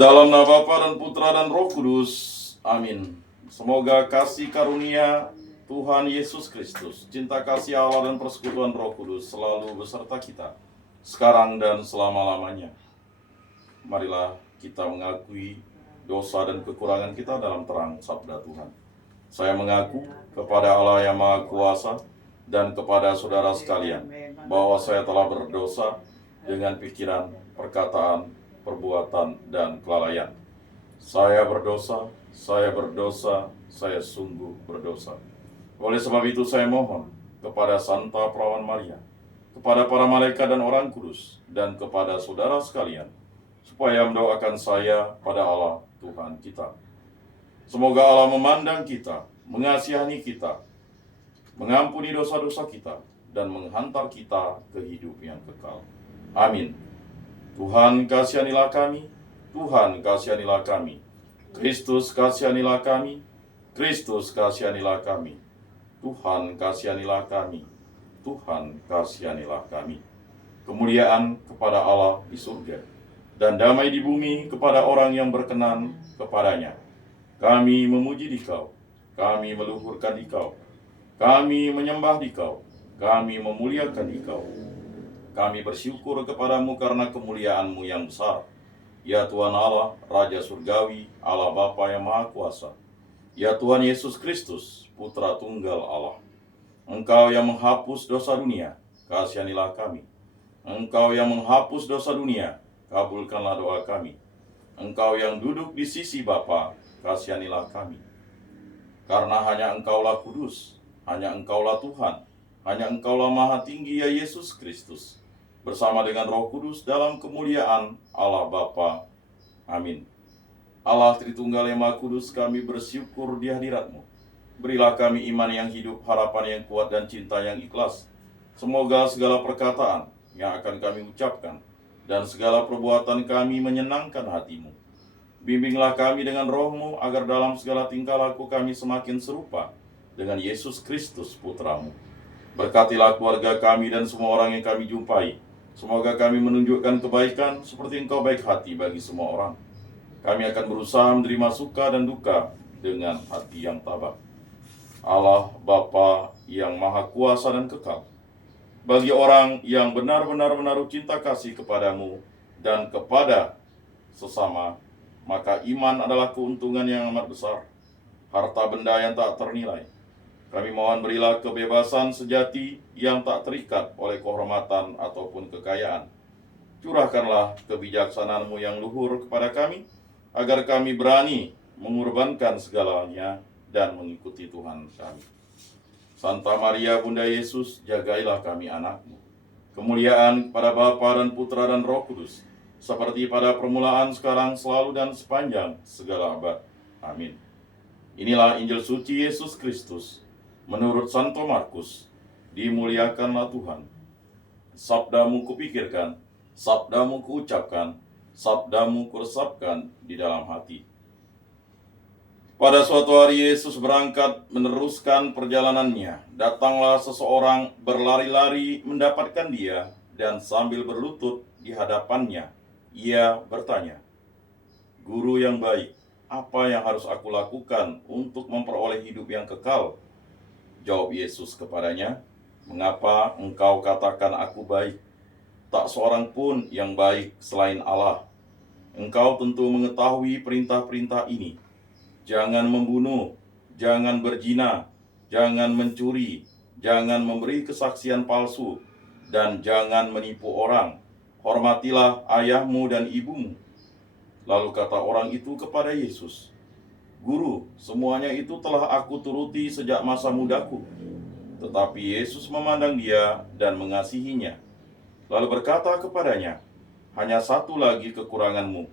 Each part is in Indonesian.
Dalam nama Bapa dan Putra dan Roh Kudus. Amin. Semoga kasih karunia Tuhan Yesus Kristus, cinta kasih Allah dan persekutuan Roh Kudus selalu beserta kita, sekarang dan selama-lamanya. Marilah kita mengakui dosa dan kekurangan kita dalam terang sabda Tuhan. Saya mengaku kepada Allah yang Maha Kuasa dan kepada saudara sekalian bahwa saya telah berdosa dengan pikiran, perkataan, perbuatan, dan kelalaian. Saya berdosa, saya sungguh berdosa. Oleh sebab itu saya mohon kepada Santa Perawan Maria, kepada para malaikat dan orang kudus, dan kepada saudara sekalian, supaya mendoakan saya pada Allah Tuhan kita. Semoga Allah memandang kita, mengasihani kita, mengampuni dosa-dosa kita, dan menghantar kita ke hidup yang kekal. Amin. Tuhan kasihanilah kami, Tuhan kasihanilah kami. Kristus kasihanilah kami, Kristus kasihanilah kami. Tuhan kasihanilah kami, Tuhan kasihanilah kami. Kemuliaan kepada Allah di surga, dan damai di bumi kepada orang yang berkenan kepadanya. Kami memuji Dikau, kami meluhurkan Dikau, kami menyembah Dikau, kami memuliakan Dikau. Kami bersyukur kepadamu karena kemuliaan-Mu yang besar. Ya Tuhan Allah, Raja Surgawi, Allah Bapa yang Maha Kuasa. Ya Tuhan Yesus Kristus, Putra Tunggal Allah. Engkau yang menghapus dosa dunia, kasihanilah kami. Engkau yang menghapus dosa dunia, kabulkanlah doa kami. Engkau yang duduk di sisi Bapa, kasihanilah kami. Karena hanya Engkaulah kudus, hanya Engkaulah Tuhan, hanya Engkaulah Maha Tinggi ya Yesus Kristus, bersama dengan Roh Kudus dalam kemuliaan Allah Bapa. Amin. Allah Tritunggal yang Maha Kudus, kami bersyukur di hadirat-Mu. Berilah kami iman yang hidup, harapan yang kuat, dan cinta yang ikhlas. Semoga segala perkataan yang akan kami ucapkan dan segala perbuatan kami menyenangkan hati-Mu. Bimbinglah kami dengan Roh-Mu, agar dalam segala tingkah laku kami semakin serupa dengan Yesus Kristus, Putra-Mu. Berkatilah keluarga kami dan semua orang yang kami jumpai. Semoga kami menunjukkan kebaikan seperti Engkau baik hati bagi semua orang. Kami akan berusaha menerima suka dan duka dengan hati yang tabah. Allah Bapa yang Maha Kuasa dan kekal, bagi orang yang benar-benar menaruh cinta kasih kepadamu dan kepada sesama, maka iman adalah keuntungan yang amat besar, harta benda yang tak ternilai. Kami mohon berilah kebebasan sejati yang tak terikat oleh kehormatan ataupun kekayaan. Curahkanlah kebijaksanaan-Mu yang luhur kepada kami, agar kami berani mengorbankan segalanya dan mengikuti Tuhan kami. Santa Maria Bunda Yesus, jagailah kami anak-Mu. Kemuliaan kepada Bapa dan Putra dan Roh Kudus, seperti pada permulaan, sekarang, selalu, dan sepanjang segala abad. Amin. Inilah Injil suci Yesus Kristus menurut Santo Markus. Dimuliakanlah Tuhan. Sabda-Mu kupikirkan, sabda-Mu kuucapkan, sabda-Mu kuresapkan di dalam hati. Pada suatu hari Yesus berangkat meneruskan perjalanannya. Datanglah seseorang berlari-lari mendapatkan Dia, dan sambil berlutut di hadapannya, ia bertanya, "Guru yang baik, apa yang harus aku lakukan untuk memperoleh hidup yang kekal?" Jawab Yesus kepadanya, "Mengapa engkau katakan aku baik? Tak seorang pun yang baik selain Allah. Engkau tentu mengetahui perintah-perintah ini. Jangan membunuh, jangan berzina, jangan mencuri, jangan memberi kesaksian palsu, dan jangan menipu orang. Hormatilah ayahmu dan ibumu." Lalu kata orang itu kepada Yesus, "Guru, semuanya itu telah aku turuti sejak masa mudaku." Tetapi Yesus memandang dia dan mengasihinya, lalu berkata kepadanya, "Hanya satu lagi kekuranganmu.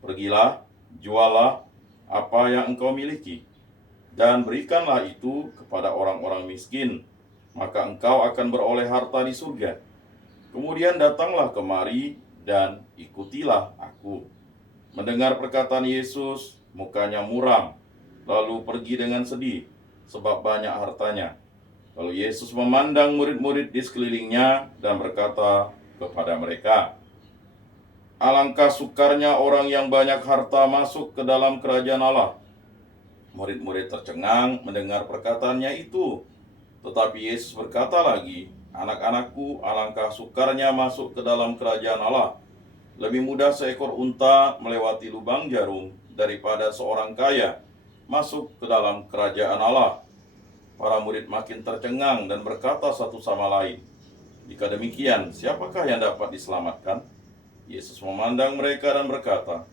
Pergilah, jualah apa yang engkau miliki, dan berikanlah itu kepada orang-orang miskin, maka engkau akan beroleh harta di surga. Kemudian datanglah kemari dan ikutilah aku." Mendengar perkataan Yesus, mukanya muram, lalu pergi dengan sedih, sebab banyak hartanya. Lalu Yesus memandang murid-murid di sekelilingnya dan berkata kepada mereka, Alangkah sukarnya orang yang banyak harta masuk ke dalam kerajaan Allah. Murid-murid tercengang mendengar perkataannya itu. Tetapi Yesus berkata lagi, "Anak-anakku, alangkah sukarnya masuk ke dalam kerajaan Allah. Lebih mudah seekor unta melewati lubang jarum daripada seorang kaya masuk ke dalam kerajaan Allah." Para murid makin tercengang dan berkata satu sama lain, "Jika demikian, siapakah yang dapat diselamatkan?" Yesus memandang mereka dan berkata,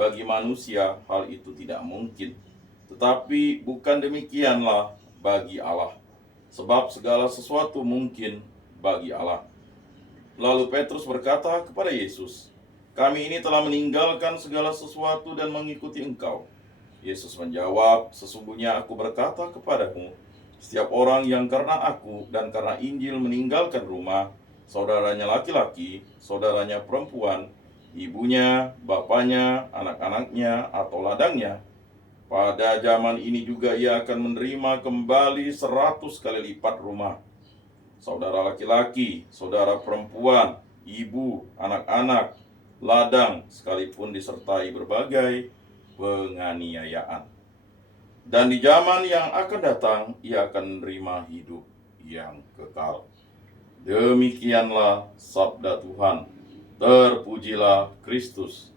"Bagi manusia hal itu tidak mungkin, tetapi bukan demikianlah bagi Allah. Sebab segala sesuatu mungkin bagi Allah." Lalu Petrus berkata kepada Yesus, "Kami ini telah meninggalkan segala sesuatu dan mengikuti Engkau." Yesus menjawab, "Sesungguhnya aku berkata kepadamu, setiap orang yang karena aku dan karena Injil meninggalkan rumah, saudaranya laki-laki, saudaranya perempuan, ibunya, bapaknya, anak-anaknya, atau ladangnya, pada zaman ini juga ia akan menerima kembali 100 kali lipat rumah. Saudara laki-laki, saudara perempuan, ibu, anak-anak, ladang, sekalipun disertai berbagai penganiayaan. Dan di zaman yang akan datang, ia akan menerima hidup yang kekal." Demikianlah sabda Tuhan. Terpujilah Kristus.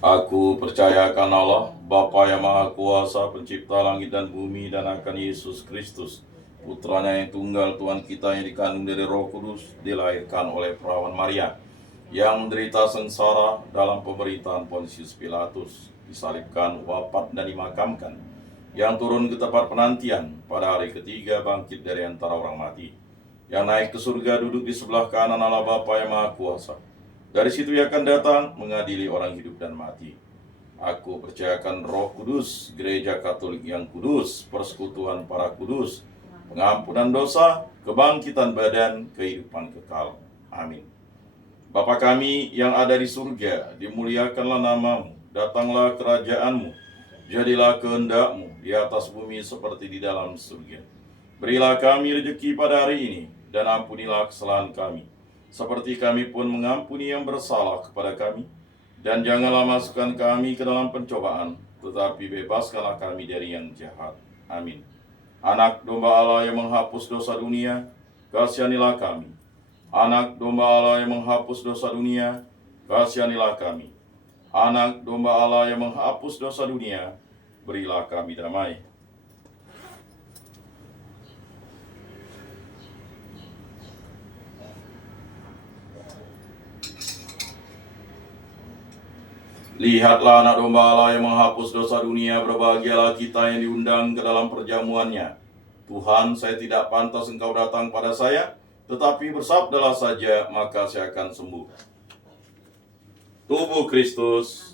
Aku percaya akan Allah, Bapa yang Maha Kuasa, pencipta langit dan bumi, dan akan Yesus Kristus, Putranya yang tunggal, Tuhan kita, yang dikandung dari Roh Kudus, dilahirkan oleh perawan Maria, yang menderita sengsara dalam pemerintahan Pontius Pilatus, disalibkan, wafat, dan dimakamkan, yang turun ke tempat penantian, pada hari ketiga bangkit dari antara orang mati, yang naik ke surga, duduk di sebelah kanan Allah Bapa yang Maha Kuasa. Dari situ ia akan datang mengadili orang hidup dan mati. Aku percayakan Roh Kudus, gereja Katolik yang kudus, persekutuan para kudus, pengampunan dosa, kebangkitan badan, kehidupan kekal. Amin. Bapa kami yang ada di surga, dimuliakanlah namamu, datanglah kerajaanmu, jadilah kehendak-mu di atas bumi seperti di dalam surga. Berilah kami rezeki pada hari ini, dan ampunilah kesalahan kami, seperti kami pun mengampuni yang bersalah kepada kami. Dan janganlah masukkan kami ke dalam pencobaan, tetapi bebaskanlah kami dari yang jahat. Amin. Anak domba Allah yang menghapus dosa dunia, kasihanilah kami. Anak domba Allah yang menghapus dosa dunia, kasihanilah kami. Anak domba Allah yang menghapus dosa dunia, berilah kami damai. Lihatlah anak domba Allah yang menghapus dosa dunia, berbahagialah kita yang diundang ke dalam perjamuannya. Tuhan, saya tidak pantas Engkau datang pada saya, tetapi bersabdalah saja, maka saya akan sembuh. Tubuh Kristus.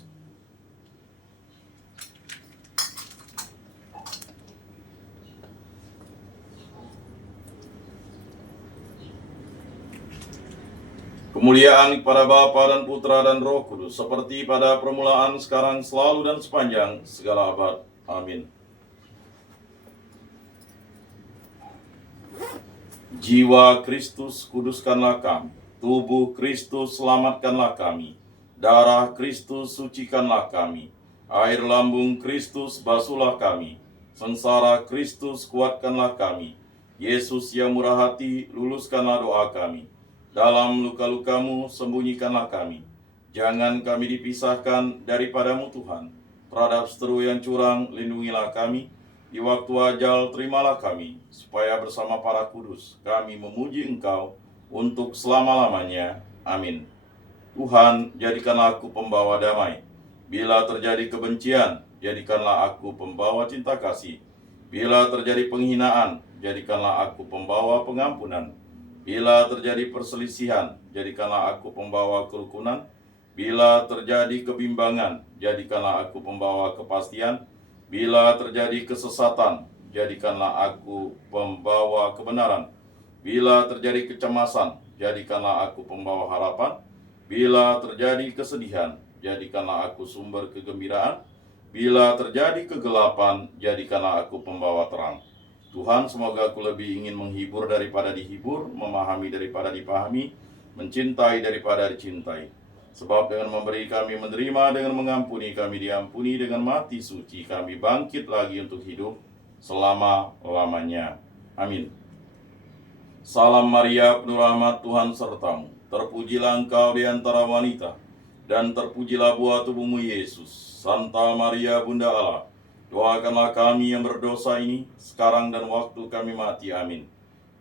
Kemuliaan kepada Bapa dan Putra dan Roh Kudus, seperti pada permulaan, sekarang, selalu, dan sepanjang segala abad. Amin. Jiwa Kristus, kuduskanlah kami. Tubuh Kristus, selamatkanlah kami. Darah Kristus, sucikanlah kami. Air lambung Kristus, basuhlah kami. Sengsara Kristus, kuatkanlah kami. Yesus yang murah hati, luluskanlah doa kami. Dalam luka-lukamu, sembunyikanlah kami. Jangan kami dipisahkan daripadamu Tuhan. Terhadap seteru yang curang, lindungilah kami. Di waktu ajal, terimalah kami, supaya bersama para kudus kami memuji Engkau untuk selama-lamanya. Amin. Tuhan, jadikanlah aku pembawa damai. Bila terjadi kebencian, jadikanlah aku pembawa cinta kasih. Bila terjadi penghinaan, jadikanlah aku pembawa pengampunan. Bila terjadi perselisihan, jadikanlah aku pembawa kerukunan. Bila terjadi kebimbangan, jadikanlah aku pembawa kepastian. Bila terjadi kesesatan, jadikanlah aku pembawa kebenaran. Bila terjadi kecemasan, jadikanlah aku pembawa harapan. Bila terjadi kesedihan, jadikanlah aku sumber kegembiraan. Bila terjadi kegelapan, jadikanlah aku pembawa terang. Tuhan, semoga aku lebih ingin menghibur daripada dihibur, memahami daripada dipahami, mencintai daripada dicintai. Sebab dengan memberi kami menerima, dengan mengampuni kami diampuni, dengan mati suci kami bangkit lagi untuk hidup selama-lamanya. Amin. Salam Maria, penuh rahmat, Tuhan sertamu. Terpujilah engkau di antara wanita, dan terpujilah buah tubuhmu Yesus. Santa Maria, Bunda Allah, doakanlah kami yang berdosa ini, sekarang dan waktu kami mati. Amin.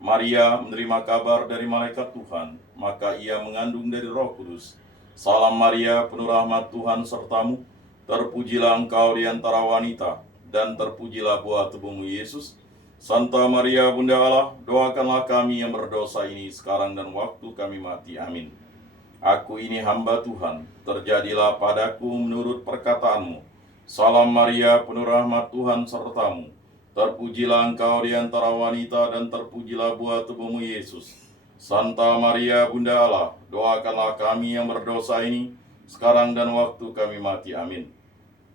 Maria menerima kabar dari malaikat Tuhan, maka ia mengandung dari Roh Kudus. Salam Maria, penuh rahmat, Tuhan sertamu. Terpujilah engkau di antara wanita, dan terpujilah buah tubuhmu Yesus. Santa Maria, Bunda Allah, doakanlah kami yang berdosa ini, sekarang dan waktu kami mati. Amin. Aku ini hamba Tuhan, terjadilah padaku menurut perkataanmu. Salam Maria, penuh rahmat, Tuhan sertamu. Terpujilah engkau di antara wanita, dan terpujilah buah tubuhmu Yesus. Santa Maria, Bunda Allah, doakanlah kami yang berdosa ini, sekarang dan waktu kami mati. Amin.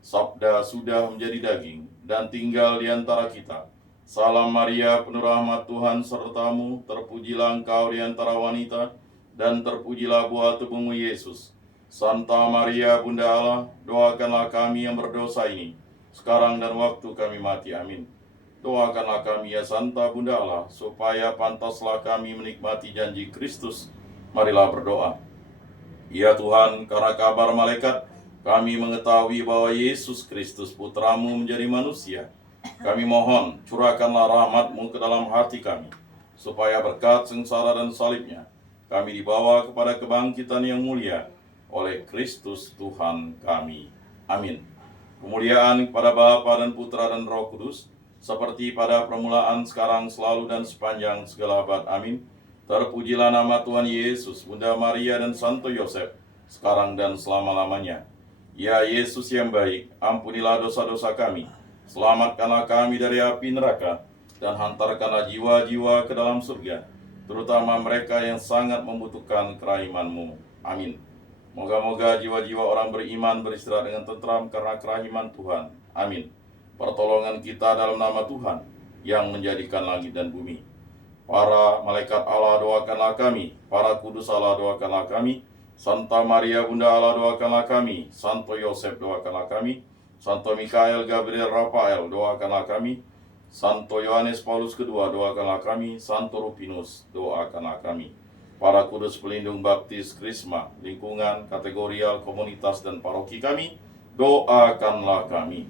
Sabda sudah menjadi daging, dan tinggal di antara kita. Salam Maria, penuh rahmat, Tuhan sertamu. Terpujilah engkau di antara wanita, dan terpujilah buah tubuhmu Yesus. Santa Maria, Bunda Allah, doakanlah kami yang berdosa ini, sekarang dan waktu kami mati. Amin. Doakanlah kami ya Santa Bunda Allah, supaya pantaslah kami menikmati janji Kristus. Marilah berdoa. Ya Tuhan, karena kabar malaikat, kami mengetahui bahwa Yesus Kristus Putramu menjadi manusia. Kami mohon, curahkanlah rahmat-Mu ke dalam hati kami, supaya berkat sengsara dan salibnya, kami dibawa kepada kebangkitan yang mulia oleh Kristus Tuhan kami. Amin. Kemuliaan kepada Bapa dan Putra dan Roh Kudus, seperti pada permulaan, sekarang, selalu, dan sepanjang segala abad. Amin. Terpujilah nama Tuhan Yesus, Bunda Maria, dan Santo Yosef, sekarang dan selama-lamanya. Ya Yesus yang baik, ampunilah dosa-dosa kami, selamatkanlah kami dari api neraka, dan hantarkanlah jiwa-jiwa ke dalam surga, terutama mereka yang sangat membutuhkan kerahiman-Mu. Amin. Moga-moga jiwa-jiwa orang beriman beristirahat dengan tentram karena kerahiman Tuhan. Amin. Pertolongan kita dalam nama Tuhan yang menjadikan langit dan bumi. Para malaikat Allah, doakanlah kami. Para kudus Allah, doakanlah kami. Santa Maria, Bunda Allah, doakanlah kami. Santo Yosef, doakanlah kami. Santo Mikael, Gabriel, Rafael, doakanlah kami. Santo Yohanes Paulus II, doakanlah kami. Santo Rupinus, doakanlah kami. Para kudus pelindung baptis, krisma, lingkungan, kategorial, komunitas, dan paroki kami, doakanlah kami.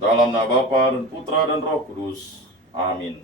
Dalam nama Bapa dan Putra dan Roh Kudus. Amin.